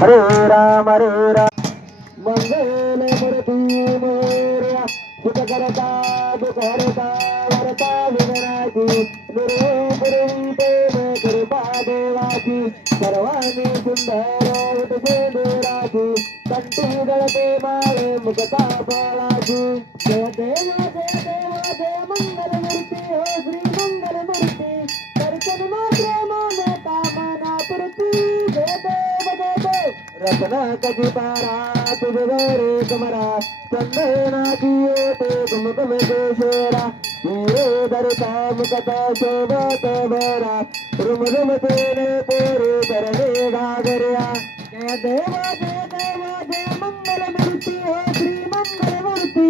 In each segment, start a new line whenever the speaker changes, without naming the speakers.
హరే రామ హరే రామ సర్వాణి సుందర కంటి గలతే మాలే ముఖతా జయ దేవ జయ దేవ జయ మంగళ కజిపారా తుదిగో రే కుమరా చందేనా కియోటే కుముకుమ కేశేరా నీరే ధరితా ముఖత శోభత బేరా రుమ రుమ తేనే పోరు ధరణే గాగరియా జయ దేవా జయ దేవా జయ మంగళ మూర్తి ఓ శ్రీ మంగళ మూర్తి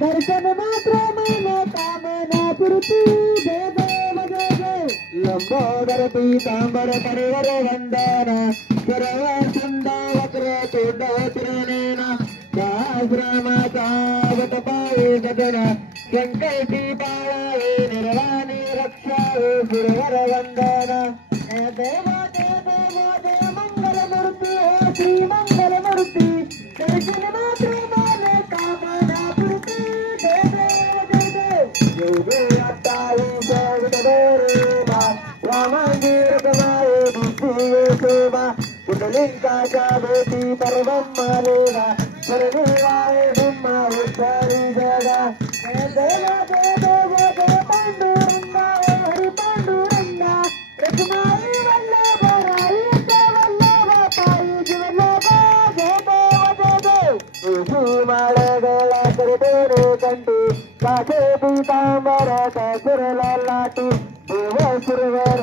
దర్శన పరివర వందన సంకల్పి పాడాయి నిర్వాణి రక్షావు గురువర వందన దేవో దేవో దేవ మంగళమూర్తి శ్రీ మంగళమూర్తి దర్శన జగదేవా జగదేవాయే బొమ్మ ఉత్తరి జగ. జగదేవా జగదేవా జగ లాటి దేవ సురవర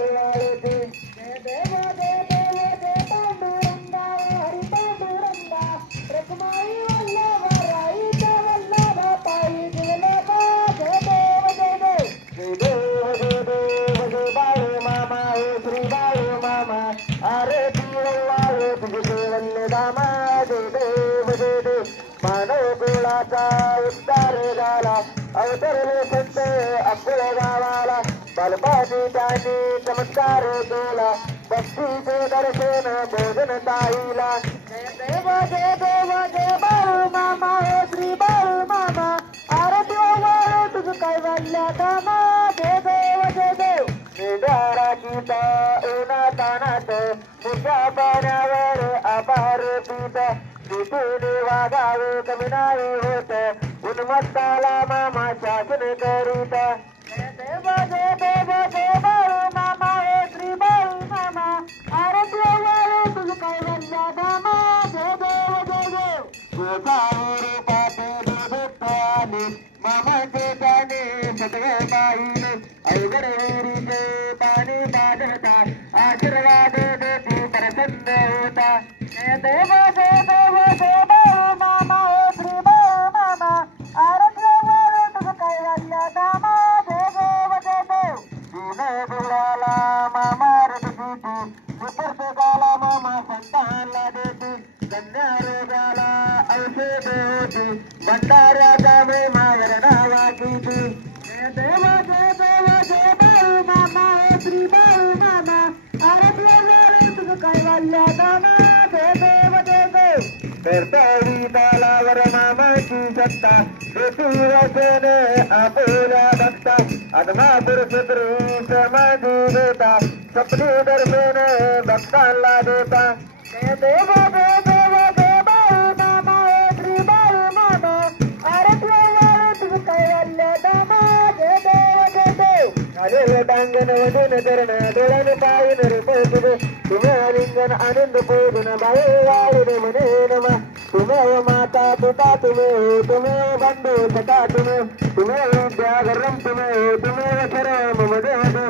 तुझे वल्ले देव मानव कुळाचा उद्धार झाला. अवतरले संत अकुळ गावाला चमत्कार केला. भक्तीचे दर्शन भोजन ताईला. जय देव जय देव जय बाळू मामा श्री बाळू मामा. आरती तुझ काय वाढल्या कामा? जय देव जय देव निधाराचीचा उन्हा तानात तुझ्या पाण्यावर आभार पीत तिथून वागावे कमी नाही उन्मत्ताला मामा शासन करीत. देव जय देव que te
करताळी तालावर मामाची सत्ता. ऋतुवासने आपुल्या भक्ता. आत्मापुर सुत्री समाधी देता. सपनी दर्शन भक्तांना देता.
देव देव मामा श्री बाई मामा. जय देव जय देव.
डांगण वजन करण डोळ्याने पायन रे శివలింగన అనంద పూజన బయలాడిన నమ తుమే మాతా పితా తుమే తుమే బంధు సతా తుమే. తుమే విద్యాగరం తుమే తుమే సరే మమ దేవదు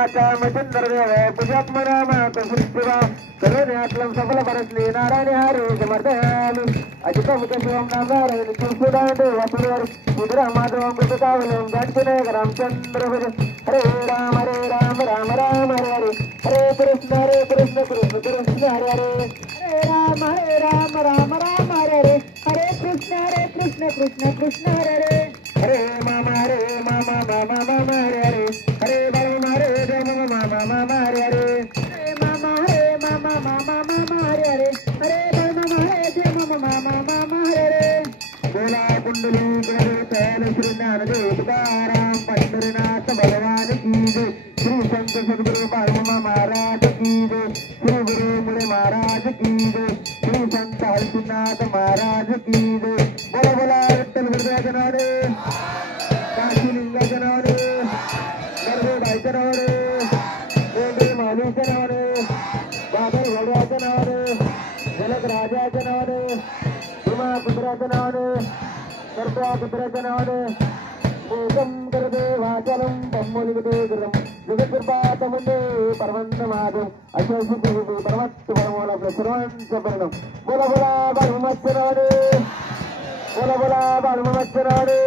तुम्ही तुम्ही शरम मदेव दयने वाचा मचंदर देव पुजात्मनामा सुस्थिवा करुण्यातलं सफल परसली नारायण हरी समर्थयामी अजितम शिवम नारायण सुदांडे वासुदेवर सुधरा माधव मृतकावलं गणपती रामचंद्र भज हरे राम हरे राम राम राम हरे हरे हरे कृष्ण हरे कृष्ण कृष्ण कृष्ण हरे हरे
हरे राम हरे राम राम राम हरे हरे हरे कृष्ण हरे कृष्ण कृष्ण कृष्ण हरे हरे
हरे मामा हरे मामा मामा मामा கீது ஸ்ரீ சந்த அல்பிநாத மகாராஜ கீது. போல போல அரட்டல் விருதாஜனாடு காசிலிங்கஜனாடு கர்வோடாய்ஜனாடு வேண்டு மகேஜனாடு பாபர் வடியாஜனாடு ஜலக் ராஜாஜனாடு உமா புத்திராஜனாடு கர்பா புத்திராஜனாடு பூகம் கருதே வாசலம் பம்மொழிகதே கிரம் దిగతిర్పాతముందే పరమంతమాగం అశోషితి పరమత్తు పరమోళ ప్రసరవంతరణం బుల బుల పరమమత్సరాడు బుల బుల పరమమత్సరాడు